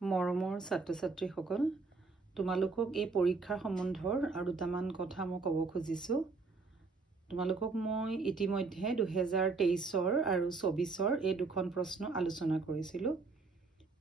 মৰমৰ ছাত্ৰ-ছাত্ৰীসকল, তোমালোকক এই পৰীক্ষাৰ সম্বন্ধৰ আৰু দুটামান কথা মই ক'ব খুজিছোঁ। তোমালোকক মই ইতিমধ্যে 2023 আৰু 24 এই দুখন প্ৰশ্ন আলোচনা কৰিছিলোঁ।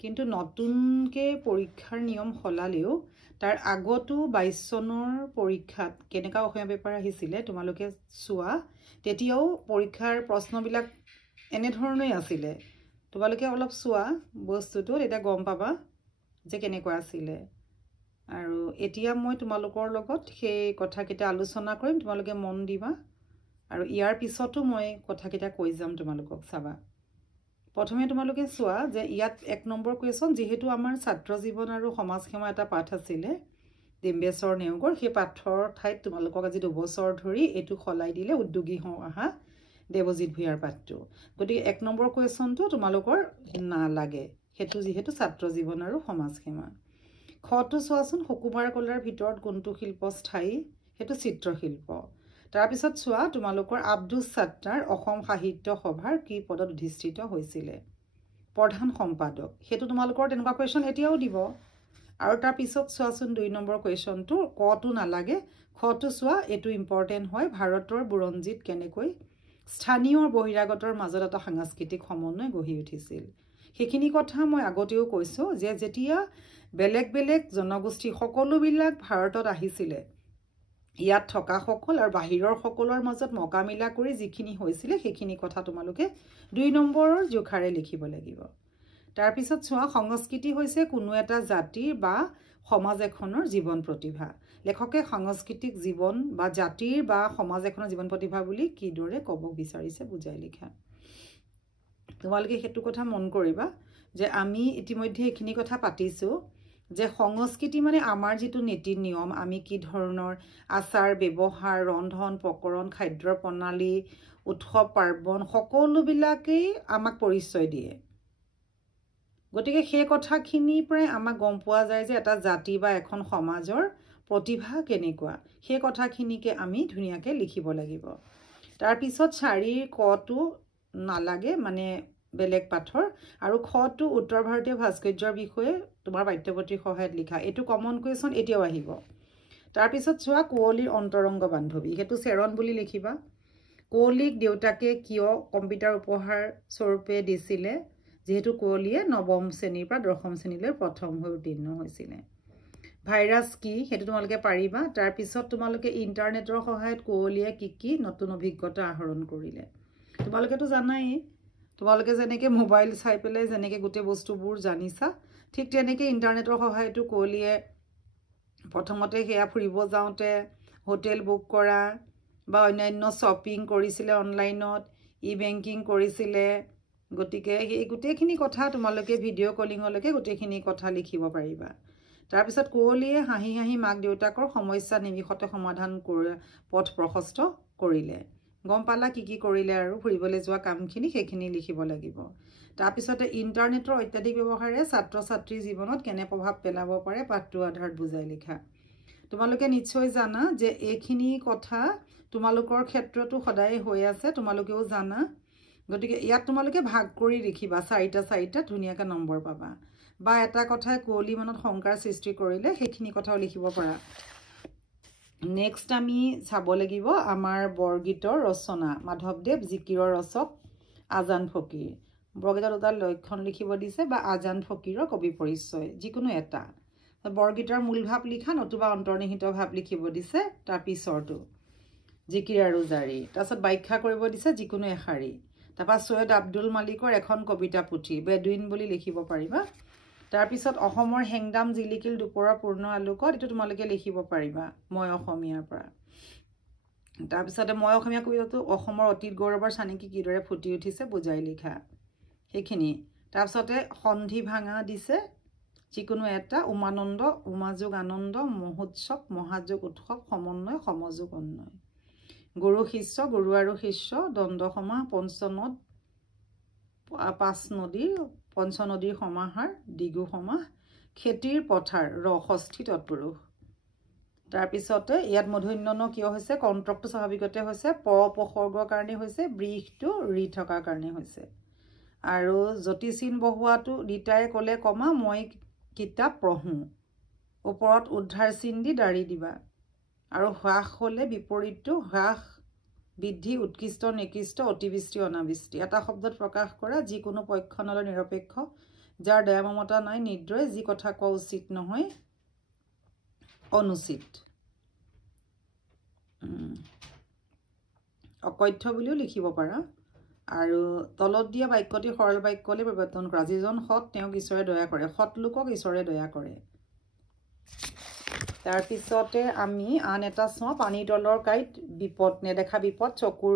কিন্তু নতুনকৈ পৰীক্ষাৰ নিয়ম সলালেও তাৰ আগতো 22 চনৰ পৰীক্ষাত কেনেকুৱা অসমীয়া পেপাৰ আহিছিলে তোমালোকে চোৱা, তেতিয়াও পৰীক্ষাৰ প্ৰশ্নবিলাক এনেধৰণেই আছিলে। তোমালোকে অলপ চোৱা বস্তুটো, তেতিয়া গম পাবা যে কেনেকুৱা আছিলে। আৰু এতিয়া মই তোমালোকৰ লগত সেই কথাকেইটা আলোচনা কৰিম, তোমালোকে মন দিবা। আৰু ইয়াৰ পিছতো মই কথাকেইটা কৈ যাম তোমালোকক, চাবা। প্ৰথমে তোমালোকে চোৱা যে ইয়াত 1 নম্বৰ কুৱেশ্যন, যিহেতু আমাৰ ছাত্ৰ জীৱন আৰু সমাজসেৱা এটা পাঠ আছিলে ডিম্বেশ্বৰ নেওগৰ, সেই পাঠৰ ঠাইত তোমালোকক আজি 2 বছৰ ধৰি এইটো সলাই দিলে উদ্যোগী অহা দেৱজিৎ ভূঞাৰ পাঠটো। গতিকে 1 নম্বৰ কুৱেশ্যনটো তোমালোকৰ নালাগে, সেইটো যিহেতু ছাত্ৰ জীৱন আৰু সমাজসেৱা। খটো চোৱাচোন, সুকুমাৰ কলাৰ ভিতৰত কোনটো শিল্প স্থায়ী? সেইটো চিত্ৰশিল্প। তাৰপিছত চোৱা তোমালোকৰ আব্দুছ ছাত্তাৰ অসম সাহিত্য সভাৰ কি পদত অধিষ্ঠিত হৈছিলে? প্ৰধান সম্পাদক। সেইটো তোমালোকৰ তেনেকুৱা কুৱেশ্যন এতিয়াও দিব। আৰু তাৰপিছত চোৱাচোন 2 নম্বৰ কুৱেশ্যনটো, কটো নালাগে, খটো চোৱা, এইটো ইম্পৰ্টেণ্ট হয়। ভাৰতৰ বুৰঞ্জীত কেনেকৈ স্থানীয় আৰু বহিৰাগতৰ মাজত এটা সাংস্কৃতিক সমন্বয় গঢ়ি উঠিছিল? সেইখিনি কথা মই আগতেও কৈছোঁ যে যেতিয়া বেলেগ বেলেগ জনগোষ্ঠী সকলোবিলাক ভাৰতত আহিছিলে, ইয়াত থকা সকল আৰু বাহিৰৰ সকলৰ মাজত মকামিলা কৰি যিখিনি হৈছিলে সেইখিনি কথা তোমালোকে 2 নম্বৰৰ জোখাৰে লিখিব লাগিব। তাৰপিছত চোৱা, সংস্কৃতি হৈছে কোনো এটা জাতিৰ বা সমাজ এখনৰ জীৱন প্ৰতিভা। লেখকে সাংস্কৃতিক জীৱন বা জাতিৰ বা সমাজ এখনৰ জীৱন প্ৰতিভা বুলি কিদৰে ক'ব বিচাৰিছে বুজাই লিখা। তোমালোকে সেইটো কথা মন কৰিবা যে আমি ইতিমধ্যে এইখিনি কথা পাতিছোঁ যে সংস্কৃতি মানে আমাৰ যিটো নীতি নিয়ম, আমি কি ধৰণৰ আচাৰ ব্যৱহাৰ, ৰন্ধন প্ৰকৰণ, খাদ্যৰ প্ৰণালী, উৎসৱ পাৰ্বণ সকলোবিলাকেই আমাক পৰিচয় দিয়ে। গতিকে সেই কথাখিনিৰ পৰাই আমাক গম পোৱা যায় যে এটা জাতি বা এখন সমাজৰ প্ৰতিভা কেনেকুৱা, সেই কথাখিনিকে আমি ধুনীয়াকৈ লিখিব লাগিব। তাৰপিছত 4ৰ কটো নালাগে, মানে বেলেগ পাঠৰ, আৰু খটো উত্তৰ ভাৰতীয় ভাস্কৰ্যৰ বিষয়ে তোমাৰ পাঠ্যপুথিৰ সহায়ত লিখা। এইটো কমন কুৱেশ্যন এতিয়াও আহিব। তাৰপিছত চোৱা, কুঁৱলীৰ অন্তৰংগ বান্ধৱী, সেইটো চেৰন বুলি লিখিবা। কুঁৱলীক দেউতাকে কিয় কম্পিউটাৰ উপহাৰ স্বৰূপে দিছিলে? যিহেতু কুঁৱলীয়ে 9ম শ্ৰেণীৰ পৰা 10ম শ্ৰেণীলৈ প্ৰথম হৈ উত্তীৰ্ণ হৈছিলে। ভাইৰাছ কি? সেইটো তোমালোকে পাৰিবা। তাৰপিছত তোমালোকে ইণ্টাৰনেটৰ সহায়ত কুঁৱলীয়ে কি কি নতুন অভিজ্ঞতা আহৰণ কৰিলে? তোমালোকেতো জানাই, তোমালোকে যেনেকৈ মোবাইল চাই পেলাই যেনেকৈ গোটেই বস্তুবোৰ জানিছা, ঠিক তেনেকৈ ইণ্টাৰনেটৰ সহায়তো কুঁৱলীয়ে প্ৰথমতে সেয়া ফুৰিব যাওঁতে হোটেল বুক কৰা বা অন্যান্য শ্বপিং কৰিছিলে অনলাইনত, ই বেংকিং কৰিছিলে। গতিকে সেই গোটেইখিনি কথা তোমালোকে ভিডিঅ' কলিঙলৈকে গোটেইখিনি কথা লিখিব পাৰিবা। তাৰপিছত কুঁৱলীয়ে হাঁহি হাঁহি মাক দেউতাকৰ সমস্যা নিমিষতে সমাধান পথ প্ৰশস্ত কৰিলে। গম পালা কি কি কৰিলে, আৰু ফুৰিবলৈ যোৱা কামখিনি সেইখিনি লিখিব লাগিব। তাৰপিছতে ইণ্টাৰনেটৰ অত্যাধিক ব্যৱহাৰে ছাত্ৰ ছাত্ৰীৰ জীৱনত কেনে প্ৰভাৱ পেলাব পাৰে, পাঠটোৰ আধাৰত বুজাই লিখা। তোমালোকে নিশ্চয় জানা যে এইখিনি কথা তোমালোকৰ ক্ষেত্ৰতো সদায় হৈ আছে, তোমালোকেও জানা। গতিকে ইয়াত তোমালোকে ভাগ কৰি লিখিবা, 4টা ধুনীয়াকৈ নম্বৰ পাবা। বা এটা কথাই কুঁৱলী মনত শংকাৰ সৃষ্টি কৰিলে, সেইখিনি কথাও লিখিব পাৰা। নেক্সট আমি চাব লাগিব আমাৰ বৰগীতৰ ৰচনা, মাধৱদেৱ, জিকিৰৰ ৰচক আজান ফকীৰ। বৰগীতৰ 2টা লক্ষণ লিখিব দিছে, বা আজান ফকীৰৰ কবি পৰিচয়, যিকোনো এটা। বৰগীতৰ মূল ভাৱ লিখা, নতুবা অন্তৰ্নিহিত ভাৱ লিখিব দিছে তাৰ পিছৰটো, জিকিৰ আৰু জাৰি। তাৰপিছত ব্যাখ্যা কৰিব দিছে যিকোনো এশাৰী। তাৰপৰা সৈয়দ আব্দুল মালিকৰ এখন কবিতা পুথি, বেডুইন বুলি লিখিব পাৰিবা। তাৰপিছত অসমৰ হেংদাম জিলিকিল দুপৰৰ পূৰ্ণ আলোকত, এইটো তোমালোকে লিখিব পাৰিবা মই অসমীয়াৰ পৰা। তাৰপিছতে মই অসমীয়া কবিতাটো অসমৰ অতীত গৌৰৱৰ চানেকি কিদৰে ফুটি উঠিছে বুজাই লিখা, সেইখিনি। তাৰপিছতে সন্ধি ভাঙা দিছে যিকোনো এটা, উমানন্দ, উমাযোগ আনন্দ, মহোৎসৱ, মহাযোগ উৎসৱ, সমন্বয়, সমযোগ উন্নয়। গুৰু শিষ্য, গুৰু আৰু শিষ্য, দ্বন্দ্ব সমাস, পঞ্চনদ, 5 নদীৰ, পঞ্চনদীৰ সমাহাৰ, দিগু সমাস, খেতিৰ পথাৰ, ষষ্ঠী তৎপুৰুষ। তাৰপিছতে ইয়াত মূৰ্ধন্য কিয় হৈছে? কণ্ট্ৰকটো স্বাভাৱিকতে হৈছে, উপসৰ্গৰ কাৰণে হৈছে, বৃহটো ৰি থকাৰ কাৰণে হৈছে। আৰু জ্যোতিচিন বহোৱাটো ৰীতাই ক'লে কমা, মই কিতাপ পঢ়োঁ ওপৰত উদ্ধাৰ চিন দি দাৰি দিবা আৰু হ্ৰাস হ'লে বিপৰীতটো হ্ৰাস বৃদ্ধি উৎকৃষ্ট নিকৃষ্ট অতিবৃষ্টি অনাবৃষ্টি এটা শব্দত প্ৰকাশ কৰা যিকোনো পক্ষ নলৈ নিৰপেক্ষ যাৰ দয়া মমতা নাই নিৰ্দয় যি কথা কোৱা উচিত নহয় অনুচিত অকথ্য বুলিও লিখিব পাৰা আৰু তলত দিয়া বাক্যটি সৰল বাক্যলৈ পৰিৱৰ্তন কৰা যিজন সৎ তেওঁক ঈশ্বৰে দয়া কৰে সৎ লোকক ঈশ্বৰে দয়া কৰে তাৰ পিছতে আমি আন এটা চাওঁ পানীৰ তলৰ কাঁইট বিপদ নেদেখা বিপদ চকুৰ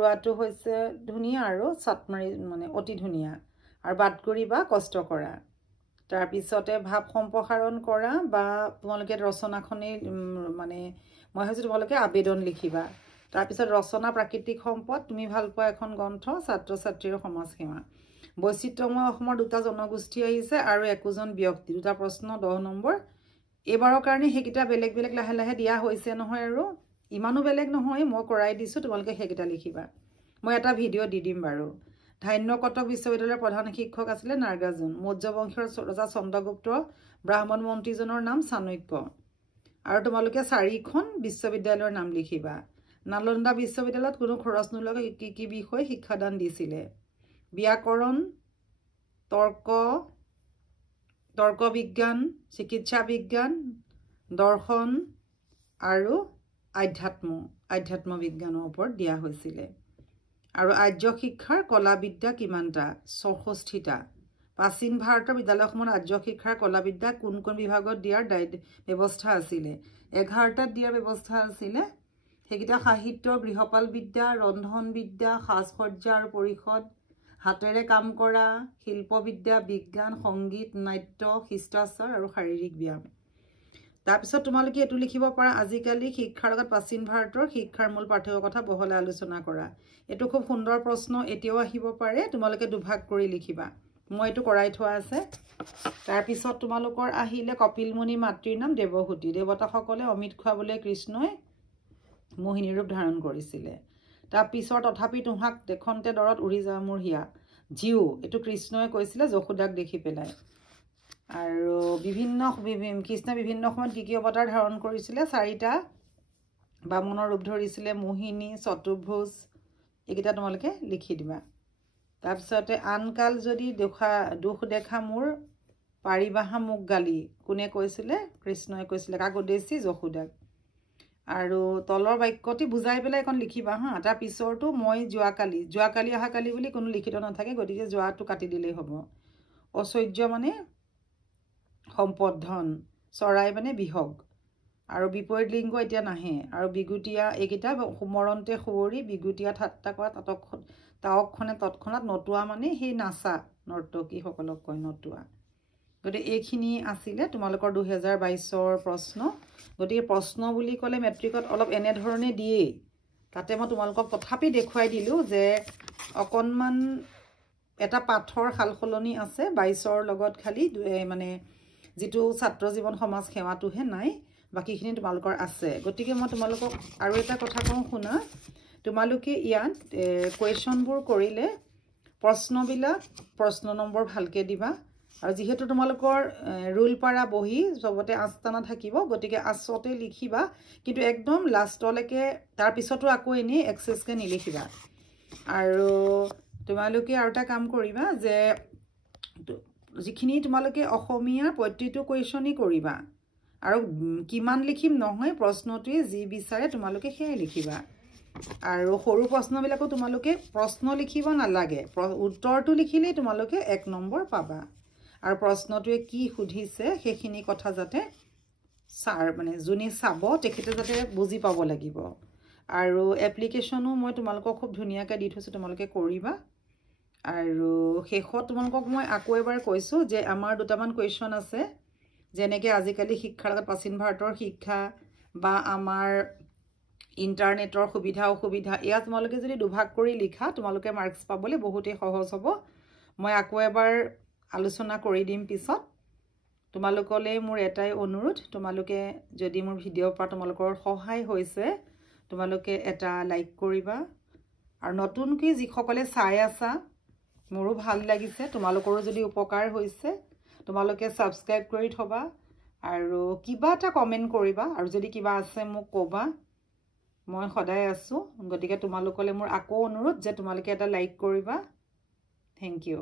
ৰোৱাটো হৈছে ধুনীয়া আৰু চাটমাৰি মানে অতি ধুনীয়া আৰু বাট কৰি বা কষ্ট কৰা তাৰ পিছতে ভাৱ সম্প্ৰসাৰণ কৰা বা তোমালোকে ৰচনাখনেই মানে মই ভাবিছোঁ তোমালোকে আবেদন লিখিবা তাৰ পিছত ৰচনা প্ৰাকৃতিক সম্পদ তুমি ভাল পোৱা এখন গ্ৰন্থ ছাত্ৰ ছাত্ৰীৰ সমাজ সেৱা বৈচিত্ৰ্যময় অসমৰ দুটা জনগোষ্ঠী আহিছে আৰু একোজন ব্যক্তি দুটা প্ৰশ্ন 10 নম্বৰ এইবাৰৰ কাৰণে সেইকেইটা বেলেগ বেলেগ লাহে লাহে দিয়া হৈছে নহয় আৰু ইমানো বেলেগ নহয় মই কৰাই দিছোঁ তোমালোকে সেইকেইটা লিখিবা মই এটা ভিডিঅ' দি দিম বাৰু ধান্য কটক বিশ্ববিদ্যালয়ৰ প্ৰধান শিক্ষক আছিলে নাৰ্গাৰ্জুন মৌৰ্য বংশৰ ৰজা চন্দ্ৰগুপ্ত ব্ৰাহ্মণ মন্ত্ৰীজনৰ নাম চাণক্য আৰু তোমালোকে 4খন বিশ্ববিদ্যালয়ৰ নাম লিখিবা নালন্দা বিশ্ববিদ্যালয়ত কোনো খৰচ নোলোৱাকৈ কি বিষয় শিক্ষাদান দিছিলে ব্যাকৰণ তৰ্ক বিজ্ঞান চিকিৎসা বিজ্ঞান দৰ্শন আৰু আধ্যাত্ম বিজ্ঞানৰ ওপৰত দিয়া হৈছিলে আৰু আৰ্য শিক্ষাৰ কলাবিদ্যা কিমানটা 64টা প্ৰাচীন ভাৰতৰ বিদ্যালয়সমূহত আৰ্য শিক্ষাৰ কলাবিদ্যা কোন কোন বিভাগত দিয়াৰ ব্যৱস্থা আছিলে 11টাত দিয়াৰ ব্যৱস্থা আছিলে সেইকেইটা সাহিত্য গৃহপাল বিদ্যা ৰন্ধন বিদ্যা সাজসজ্জা আৰু পৰিষদ হাতেৰে কাম কৰা শিল্পবিদ্যা বিজ্ঞান সংগীত নাট্য শিষ্টাচাৰ আৰু শাৰীৰিক ব্যায়াম তাৰপিছত তোমালোকে এইটো লিখিব পাৰা আজিকালি শিক্ষাৰ লগত প্ৰাচীন ভাৰতৰ শিক্ষাৰ মূল পাৰ্থক্যৰ কথা বহলাই আলোচনা কৰা এইটো খুব সুন্দৰ প্ৰশ্ন এতিয়াও আহিব পাৰে তোমালোকে দুভাগ কৰি লিখিবা মই এইটো কৰাই থোৱা আছে তাৰপিছত তোমালোকৰ আহিলে কপিল মুনি মাতৃৰ নাম দেৱহূতি দেৱতাসকলে অমৃত খুৱাবলৈ কৃষ্ণই মোহিনী ৰূপ ধাৰণ কৰিছিলে তাৰপিছত তথাপি তোহাক দেখন্তে দৰত উৰি যা মোৰ হিয়া জিউ এইটো কৃষ্ণই কৈছিলে যশোদাক দেখি পেলাই আৰু কৃষ্ণই বিভিন্ন সময়ত কি অৱতাৰ ধাৰণ কৰিছিলে 4টা বামনৰ ৰূপ ধৰিছিলে মোহিনী চতুৰ্ভুজ এইকেইটা তোমালোকে লিখি দিবা তাৰপিছতে আনকাল যদি দুখ দেখা মোৰ পাৰিবাহা মোক গালি কোনে কৈছিলে কৃষ্ণই কৈছিলে কাক উদ্দেশ্যি যশোদাক আৰু তলৰ বাক্যটি বুজাই পেলাই এখন লিখিবা হা তাৰ পিছৰটো মই যোৱাকালি অহাকালি বুলি কোনো লিখিত নাথাকে গতিকে যোৱাটো কাটি দিলেই হ'ব ঐশ্বৰ্য মানে সম্পদ ধন চৰাই মানে বিহগ আৰু বিপৰীত লিংগ এতিয়া নাহে আৰু বিগুটীয়া এইকেইটা সুমৰন্তে সুৱৰি বিগুটীয়া ঠাট্টা কৰা তাৱকখনে তৎক্ষণাত নটোৱা মানে সেই নাচা নৰ্তকীসকলক কয় নটোৱা গতিকে এইখিনি আছিলে তোমালোকৰ 2022ৰ প্ৰশ্ন গতিকে প্ৰশ্ন বুলি ক'লে মেট্ৰিকত অলপ এনেধৰণে দিয়েই তাতে মই তোমালোকক তথাপি দেখুৱাই দিলোঁ যে অকণমান এটা পাঠৰ সালসলনি আছে 22ৰ লগত খালি মানে যিটো ছাত্ৰ জীৱন সমাজ সেৱাটোহে নাই বাকীখিনি তোমালোকৰ আছে গতিকে মই তোমালোকক আৰু এটা কথা কওঁ শুনা তোমালোকে ইয়াত কুৱেশ্যনবোৰ কৰিলে প্ৰশ্ন নম্বৰ ভালকৈ দিবা আৰু যেহেতু তোমালোকৰ ৰুল পাৰা বহি সবতে 8টা থাকিব গতিকে 8তে লিখিবা কিন্তু একদম লাষ্টলৈকে তাৰ পিছতো আকৌ এনেই এক্সেছকৈ নিলিখিবা আৰু তোমালোকে আৰু এটা কাম কৰিবা যে যিখিনি তোমালোকে অসমীয়া প্ৰতিটো কুৱেশ্যনই কৰিবা আৰু কিমান লিখিম নহয় প্ৰশ্নটোৱে যি বিচাৰে তোমালোকে সেয়াই লিখিবা আৰু সৰু প্ৰশ্নবিলাকো তোমালোকে প্ৰশ্ন লিখিব নালাগে উত্তৰটো লিখিলেই তোমালোকে 1 নম্বৰ পাবা আৰু প্ৰশ্নটোৱে কি সুধিছে সেইখিনি কথা যাতে মানে যোনে চাব তেখেতে যাতে বুজি পাব লাগিব আৰু এপ্লিকেশ্যনো মই তোমালোকক খুব ধুনীয়াকৈ দি থৈছোঁ তোমালোকে কৰিবা আৰু শেষত তোমালোকক মই আকৌ এবাৰ কৈছোঁ যে আমাৰ দুটামান কুৱেশ্যন আছে যেনেকৈ আজিকালি শিক্ষাৰ লগত প্ৰাচীন ভাৰতৰ শিক্ষা বা আমাৰ ইণ্টাৰনেটৰ সুবিধা অসুবিধা এয়া তোমালোকে যদি দুভাগ কৰি লিখা তোমালোকে মাৰ্কছ পাবলৈ বহুতেই সহজ হ'ব মই আকৌ এবাৰ আলোচনা কৰি দিম পিছত তোমালোকলৈ মোৰ এটাই অনুৰোধ তোমালোকে যদি মোৰ ভিডিঅ'ৰ পৰা তোমালোকৰ সহায় হৈছে তোমালোকে এটা লাইক কৰিবা আৰু নতুনকৈ যিসকলে চাই আছা মোৰো ভাল লাগিছে তোমালোকৰো যদি উপকাৰ হৈছে তোমালোকে সাবস্ক্ৰাইব কৰি থবা আৰু কিবা এটা কমেন্ট কৰিবা আৰু যদি কিবা আছে মোক ক'বা মই সদায় আছো গতিকে তোমালোকলে মোৰ আকৌ অনুৰোধ যে তোমালোকে এটা লাইক কৰিবা থ্যাংক ইউ